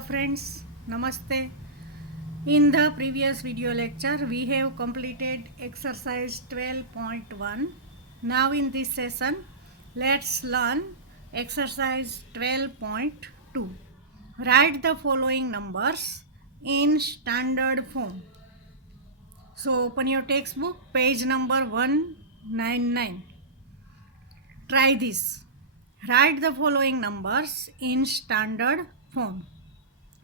Hello friends, Namaste. In the previous video lecture, we have completed exercise 12.1. Now in this session, let's learn exercise 12.2. Write the following numbers in standard form. So open your textbook, page number 199. Try this. Write the following numbers in standard form.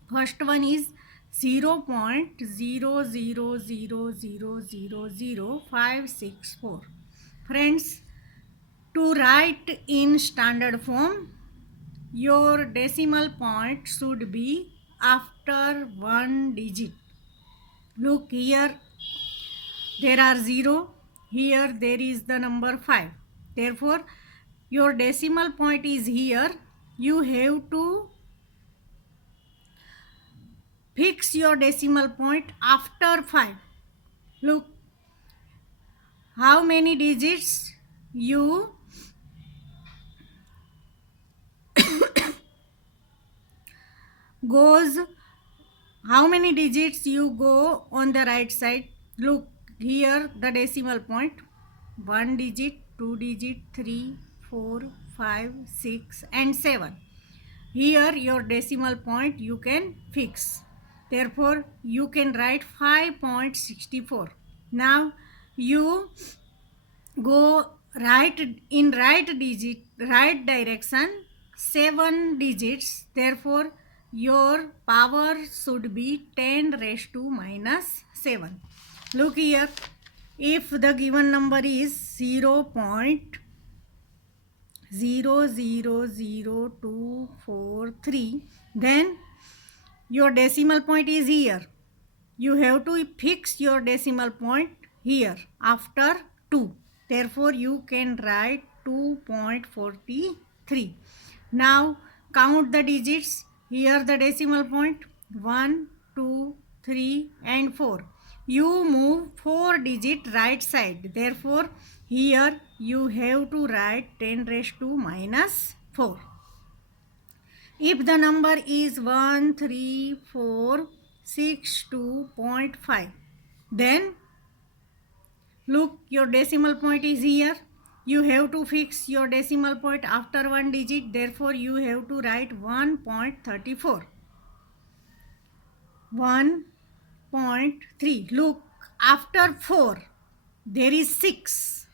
First one is 0.000000564. Friends, to write in standard form, your decimal point should be after one digit. Look here, there are 0. Here there is the number 5. Therefore, your decimal point is here. You have to fix your decimal point after 5. Look, how many digits you goes, how many digits you go on the right side. Look here, the decimal point, 1 digit, 2 digit, 3, 4, 5, 6 and 7. Here your decimal point you can fix. Therefore, you can write 5.64. Now you go right in right direction 7 digits. Therefore, your power should be 10 raised to minus 7. Look here, if the given number is 0.000243, then your decimal point is here. You have to fix your decimal point here after 2. Therefore, you can write 2.43. Now, count the digits. Here the decimal point 1, 2, 3 and 4. You move 4 digit right side. Therefore, here you have to write 10 raised to minus 4. If the number is 1346.2.5, then look, your decimal point is here. You have to fix your decimal point after one digit. Therefore, you have to write 1.34. 1.3. Look, after 4, there is 6.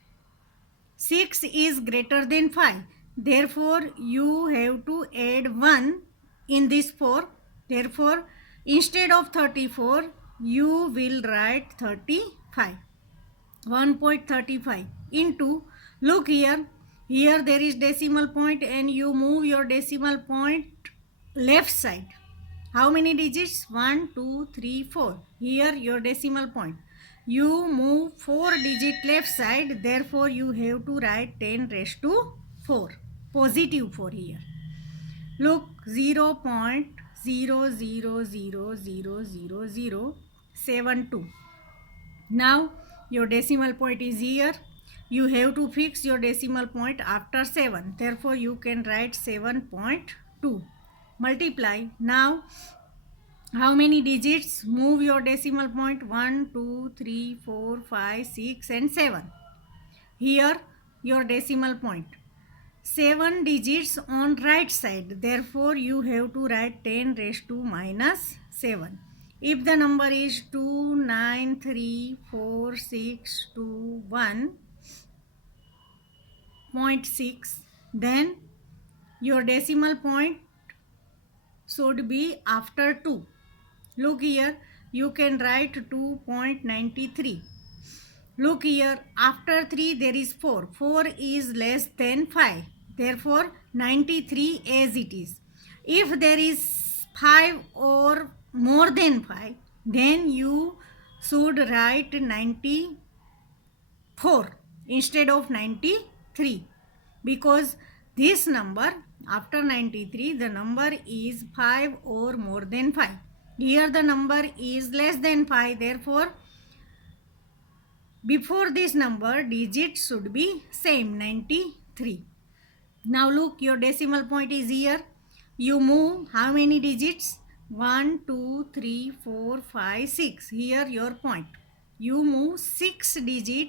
6 is greater than 5. Therefore, you have to add 1 in this 4. Therefore, instead of 34, you will write 35. 1.35 into, look here, here there is decimal point and you move your decimal point left side. How many digits? 1, 2, 3, 4. Here your decimal point. You move 4 digit left side. Therefore, you have to write 10 raised to 4. Positive 4 here. Look, 0.00000072. Now, your decimal point is here. You have to fix your decimal point after 7. Therefore, you can write 7.2. Multiply. Now, how many digits? Move your decimal point 1, 2, 3, 4, 5, 6 and 7. Here your decimal point. 7 digits on right side. Therefore, you have to write 10 raised to minus 7. If the number is 2934621.6, then your decimal point should be after 2. Look here, you can write 2.93. Look here, after 3 there is 4. 4 is less than 5. Therefore, 93 as it is. If there is 5 or more than 5, then you should write 94 instead of 93. Because this number, after 93, the number is 5 or more than 5. Here the number is less than 5. Therefore, before this number, digit should be same, 93. Now look, your decimal point is here. You move how many digits? 1, 2, 3, 4, 5, 6. Here your point. You move 6 digit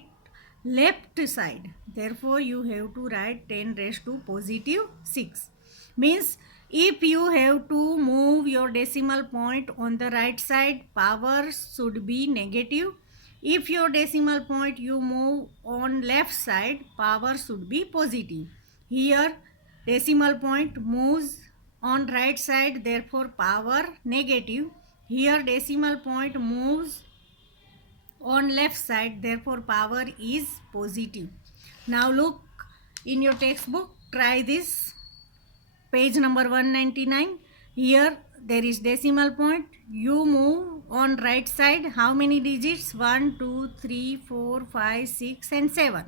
left side. Therefore, you have to write 10 raised to positive 6. Means if you have to move your decimal point on the right side, power should be negative. If your decimal point you move on left side, power should be positive. Here decimal point moves on right side, therefore power negative. Here decimal point moves on left side, therefore power is positive. Now look in your textbook, try this. Page number 199. Here there is decimal point. You move on right side. How many digits? 1, 2, 3, 4, 5, 6 and 7.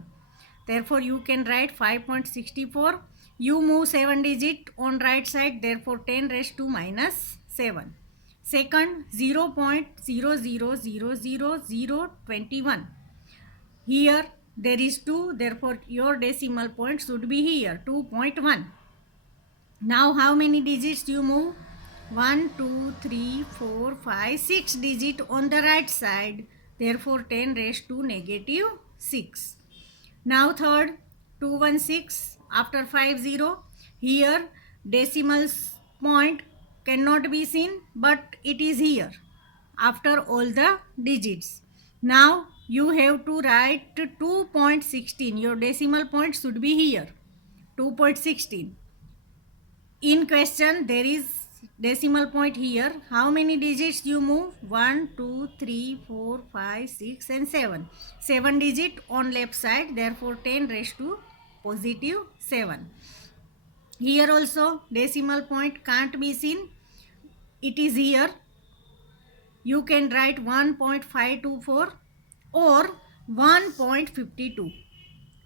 Therefore you can write 5.64. You move 7 digit on right side. Therefore 10 raised to minus 7. Second, 0.0000021. Here there is 2. Therefore your decimal point should be here, 2.1. Now how many digits you move? 1, 2, 3, 4, 5, 6 digit on the right side. Therefore 10 raised to negative 6. Now third, 216 after 50. Here decimal point cannot be seen, but it is here after all the digits. Now you have to write 2.16. Your decimal point should be here, 2.16. In question there is decimal point here. How many digits you move? 1, 2, 3, 4, 5, 6 and 7. 7 digit on left side, therefore 10 raised to positive 7. Here also decimal point can't be seen. It is here. You can write 1.524 or 1.52.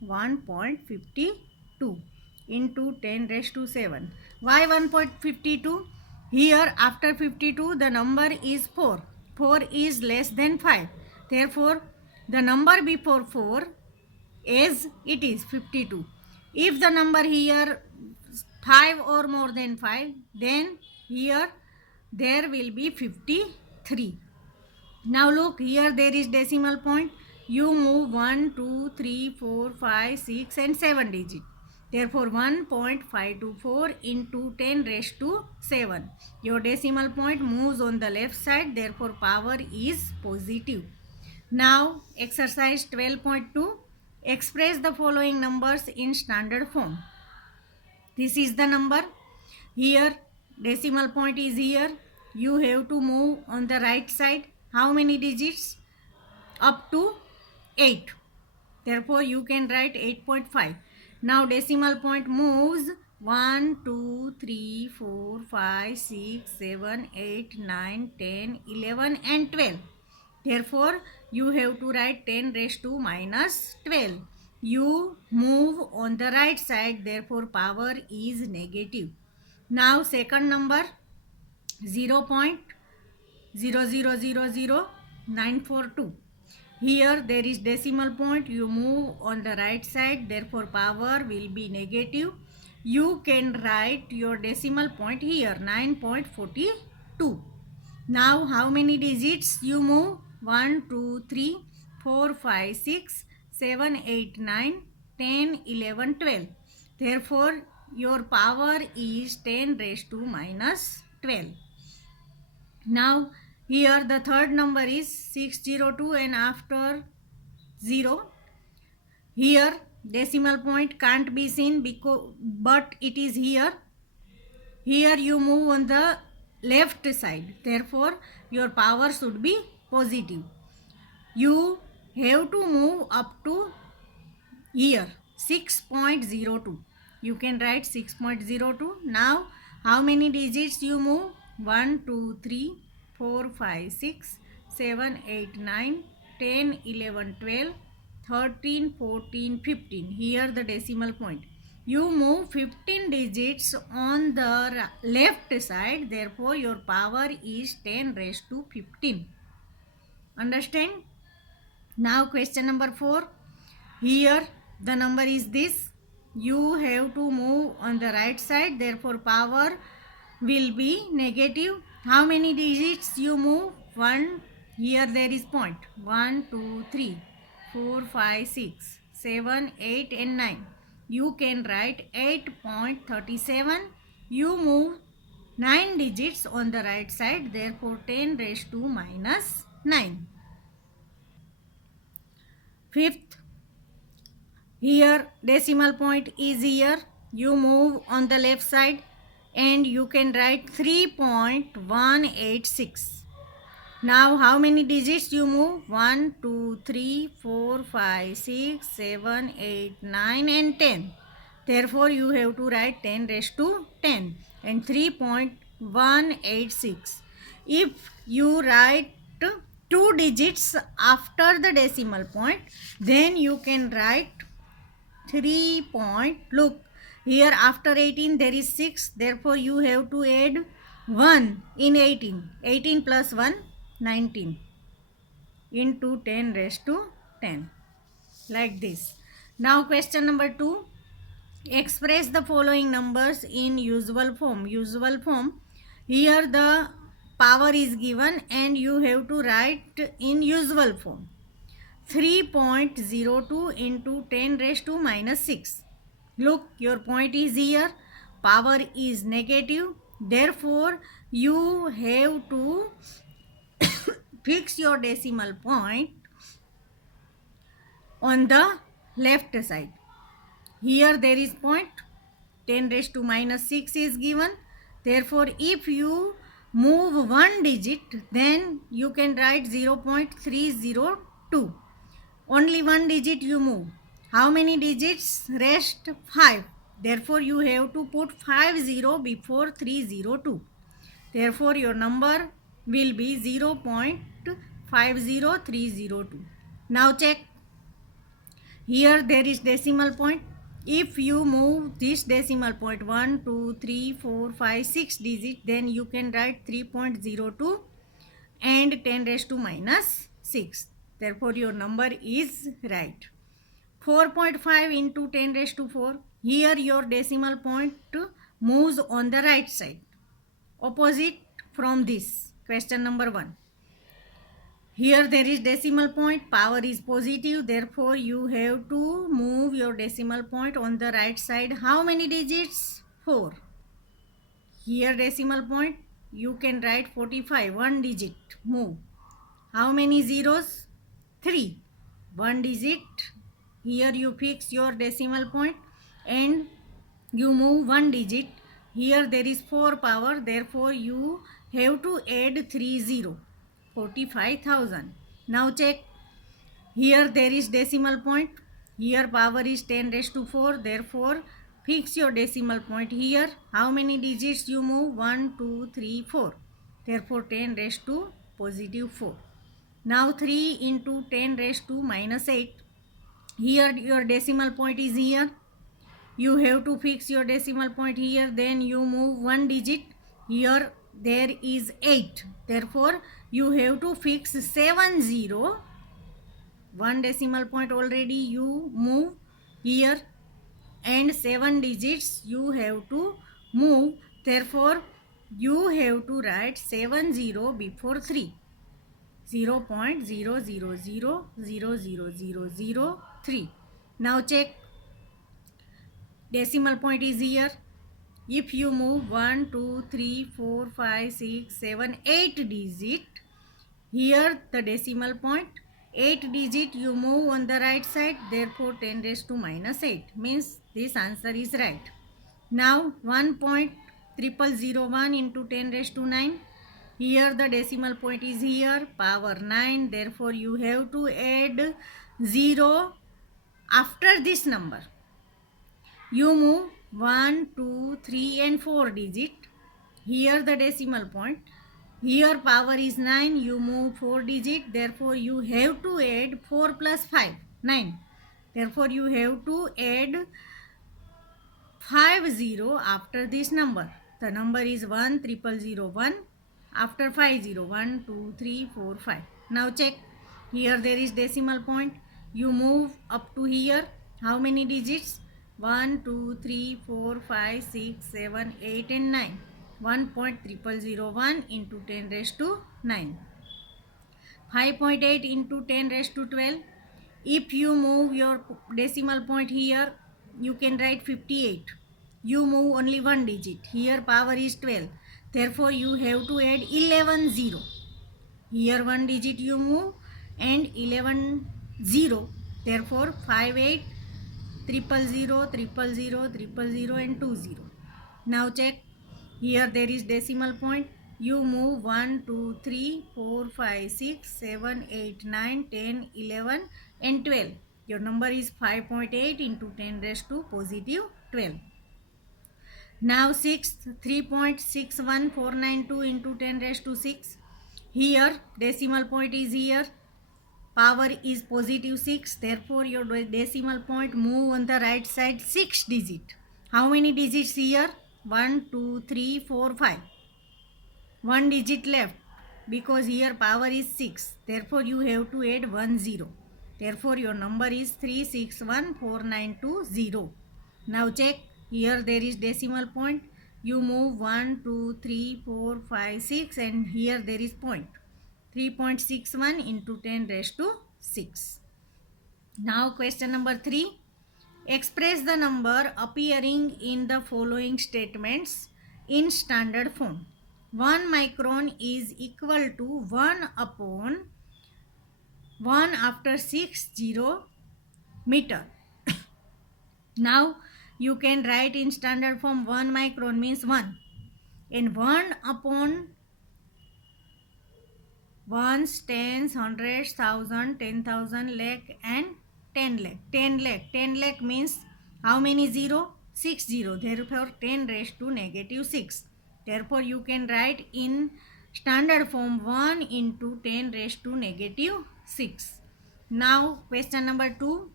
1.52 into 10 raised to 7. Why 1.52? Here after 52 the number is 4. 4 is less than 5. Therefore the number before 4 is it is 52. If the number here 5 or more than 5, then here there will be 53. Now look, here there is decimal point. You move 1, 2, 3, 4, 5, 6 and 7 digit. Therefore 1.524 into 10 raised to 7. Your decimal point moves on the left side, therefore power is positive. Now exercise 12.2. Express the following numbers in standard form. This is the number. Here decimal point is here. You have to move on the right side. How many digits? Up to 8. Therefore you can write 8.5. Now decimal point moves 1, 2, 3, 4, 5, 6, 7, 8, 9, 10, 11 and 12. Therefore you have to write 10 raised to minus 12. You move on the right side, therefore power is negative. Now second number 0.0000942. Here there is decimal point. You move on the right side, therefore power will be negative. You can write your decimal point here, 9.42. Now how many digits you move? 1, 2, 3, 4, 5, 6, 7, 8, 9, 10, 11, 12. Therefore your power is 10 raised to minus 12. Now here the third number is 602 and after 0. Here decimal point can't be seen but it is here. Here you move on the left side. Therefore your power should be positive. You have to move up to here 6.02. You can write 6.02. Now how many digits you move? 1, 2, 3, 4, 5, 6, 7, 8, 9, 10, 11, 12, 13, 14, 15. Here the decimal point. You move 15 digits on the left side. Therefore your power is 10 raised to 15. Understand? Now question number 4. Here the number is this. You have to move on the right side, therefore power will be negative. How many digits you move? 1. Here there is point. 1, 2, 3, 4, 5, 6, 7, 8 and 9. You can write 8.37. You move 9 digits on the right side. Therefore 10 raised to minus 9. Fifth, here decimal point is here. You move on the left side and you can write 3.186. Now how many digits you move? 1, 2, 3, 4, 5, 6, 7, 8, 9 and 10. Therefore you have to write 10 raised to 10 and 3.186. If you write 2 digits after the decimal point, then you can write 3 point. Look, here after 18 there is 6. Therefore you have to add 1 in 18. 18 plus 1, 19 into 10 raised to 10. Like this. Now question number 2. Express the following numbers in usual form. Usual form. Here the power is given and you have to write in usual form. 3.02 into 10 raised to minus 6. Look, your point is here. Power is negative. Therefore, you have to fix your decimal point on the left side. Here there is point. 10 raised to minus 6 is given. Therefore, if you move one digit, then you can write 0.302. Only one digit you move. How many digits? Rest 5. Therefore, you have to put 50 before 302. Therefore, your number will be 0.50302. Now check. Here there is decimal point. If you move this decimal point 1, 2, 3, 4, 5, 6 digits, then you can write 3.02 and 10 raised to minus 6. Therefore, your number is right. 4.5 into 10 raised to 4. Here your decimal point moves on the right side. Opposite from this. Question number 1. Here there is decimal point. Power is positive. Therefore, you have to move your decimal point on the right side. How many digits? 4. Here decimal point. You can write 45. One digit. Move. How many zeros? 3. One digit. Here you fix your decimal point and you move one digit. Here there is 4 power. Therefore, you have to add 30. 45,000. Now check. Here there is decimal point. Here power is 10 raised to 4. Therefore, fix your decimal point here. How many digits you move? 1, 2, 3, 4. Therefore, 10 raised to positive 4. Now 3 into 10 raised to minus 8. Here your decimal point is here. You have to fix your decimal point here. Then you move one digit. Here there is 8. Therefore, you have to fix 70. One decimal point already you move here and 7 digits you have to move. Therefore, you have to write 70 before 3. 0.0000003. Now check. Decimal point is here. If you move 1, 2, 3, 4, 5, 6, 7, 8 digit, here the decimal point 8 digit you move on the right side. Therefore, 10 raised to minus 8 means this answer is right. Now 1.0001 into 10 raised to 9. Here the decimal point is here, power 9. Therefore, you have to add 0 after this number. You move 1, 2, 3 and 4 digit. Here the decimal point. Here power is 9. You move 4 digit. Therefore, you have to add 4 plus 5, 9. Therefore, you have to add 50 after this number. The number is 1,001. After 50, 1, 2, 3, 4, 5. Now check. Here there is decimal point. You move up to here. How many digits? 1, 2, 3, 4, 5, 6, 7, 8 and 9. 1.0001 into 10 raised to 9. 5.8 into 10 raised to 12. If you move your decimal point here, you can write 58. You move only one digit. Here power is 12. Therefore, you have to add 11 0. Here one digit you move and 11 0. Therefore, 58 triple 0, triple 0, triple 0 and 2 0. Now check. Here there is decimal point. You move 1, 2, 3, 4, 5, 6, 7, 8, 9, 10, 11 and 12. Your number is 5.8 into 10 raised to positive 12. Now 6, 3.61492 into 10 raised to 6. Here decimal point is here. Power is positive 6. Therefore, your decimal point move on the right side 6 digit. How many digits here? 1, 2, 3, 4, 5. One digit left because here power is 6. Therefore, you have to add 1 0. Therefore, your number is 3614920. Now check. Here there is decimal point. You move 1, 2, 3, 4, 5, 6 and here there is point. 3.61 into 10 raised to 6. Now question number 3. Express the number appearing in the following statements in standard form. 1 micron is equal to 1 upon 1 after 60 meter. Now you can write in standard form 1 micron means 1 and 1 upon ones, tens, hundreds, thousand, 10,000, lakh and 10 lakh. 10 lakh. 10 lakh means how many 0? 6 0. Therefore 10 raised to negative 6. Therefore you can write in standard form 1 into 10 raised to negative 6. Now question number 2.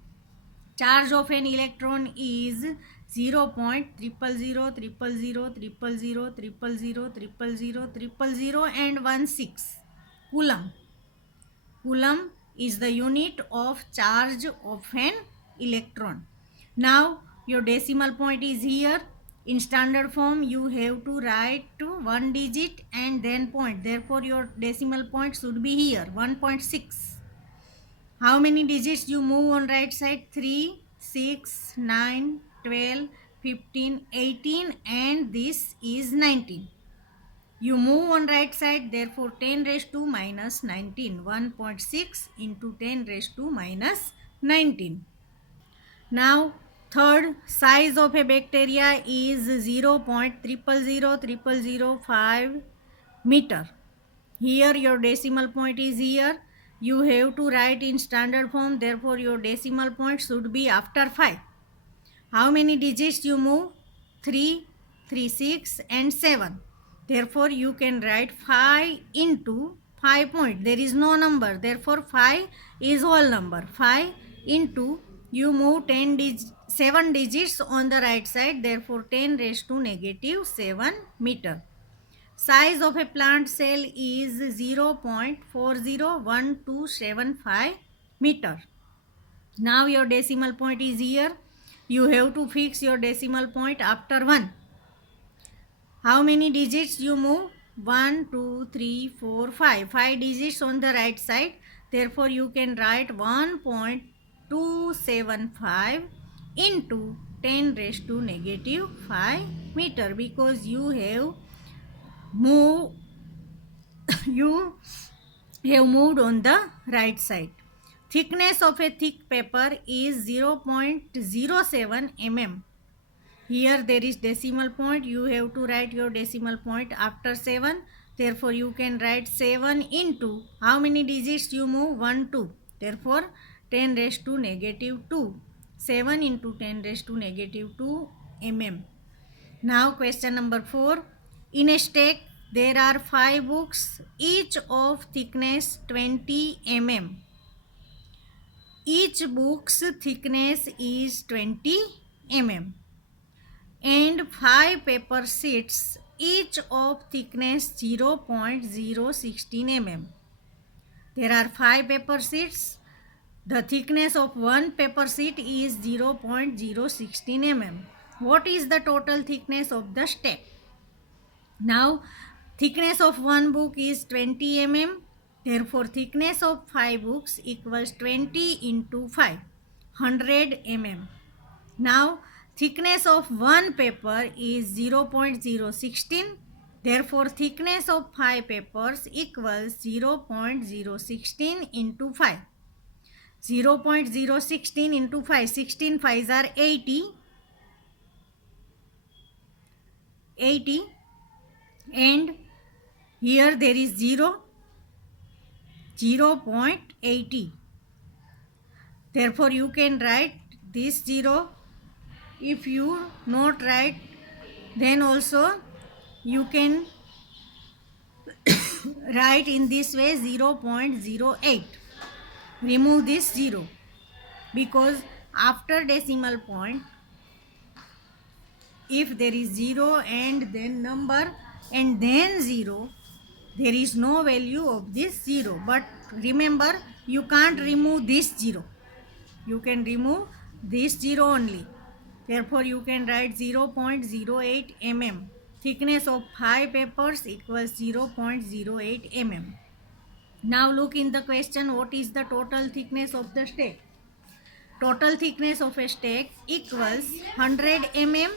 Charge of an electron is 0.0000000000000 and 16 coulomb. Coulomb is the unit of charge of an electron. Now your decimal point is here. In standard form you have to write one digit and then point. Therefore your decimal point should be here 1.6. How many digits you move on right side? 3, 6, 9, 12, 15, 18 and this is 19. You move on right side, therefore 10 raised to minus 19. 1.6 into 10 raised to minus 19. Now third, size of a bacteria is 0.000005 meter. Here your decimal point is here. You have to write in standard form, therefore your decimal point should be after 5. How many digits you move? 3, 3, 6 and 7. Therefore you can write 5 into 5 point. There is no number. Therefore 5 is whole number. 5 into you move 7 digits on the right side. Therefore 10 raised to negative 7 meter. Size of a plant cell is 0.401275 meter. Now your decimal point is here. You have to fix your decimal point after 1. How many digits you move? 1, 2, 3, 4, 5. 5 digits on the right side. Therefore you can write 1.275 into 10 raised to negative 5 meter because you have moved on the right side. Thickness of a thick paper is 0.07 mm. Here there is decimal point. You have to write your decimal point after 7. Therefore you can write 7 into how many digits you move? 1, 2. Therefore 10 raised to negative 2. 7 into 10 raised to negative 2 mm. Now question number 4. In a stack there are 5 books, each of thickness 20 mm. Each book's thickness is 20 mm. And 5 paper sheets, each of thickness 0.016 mm. There are 5 paper sheets. The thickness of one paper sheet is 0.016 mm. What is the total thickness of the stack? Now, thickness of one book is 20 mm. Therefore, thickness of 5 books equals 20 into 5, 100 mm. Now, thickness of one paper is 0.016. Therefore, thickness of 5 papers equals 0.016 into 5. 0.016 into 5. 16 5s are 80. 80. And here there is 0.80. Therefore, you can write this 0. If you not write, then also you can write in this way 0.08. Remove this 0 because after decimal point, if there is 0 and then number and then 0, there is no value of this 0. But remember, you can't remove this 0. You can remove this 0 only. Therefore, you can write 0.08 mm. Thickness of 5 papers equals 0.08 mm. Now look in the question, what is the total thickness of the stack? Total thickness of a stack equals 100 mm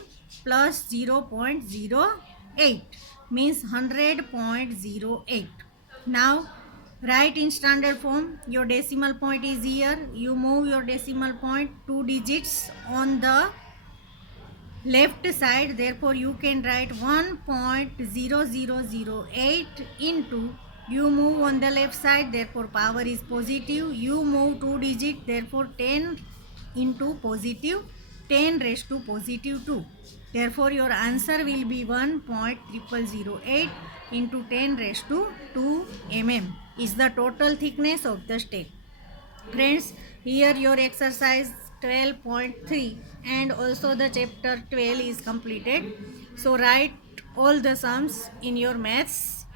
plus 0.08 means 100.08. Now write in standard form. Your decimal point is here. You move your decimal point 2 digits on the left side. Therefore, you can write 1.0008 into, you move on the left side, therefore power is positive. You move 2 digits, therefore 10 into positive 10 raised to positive 2. Therefore, your answer will be 1.0008 into 10 raised to 2 mm is the total thickness of the stack. Friends, here your exercise 12.3 and also the chapter 12 is completed. So write all the sums in your maths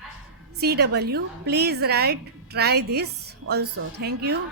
CW. Please write, try this also. Thank you.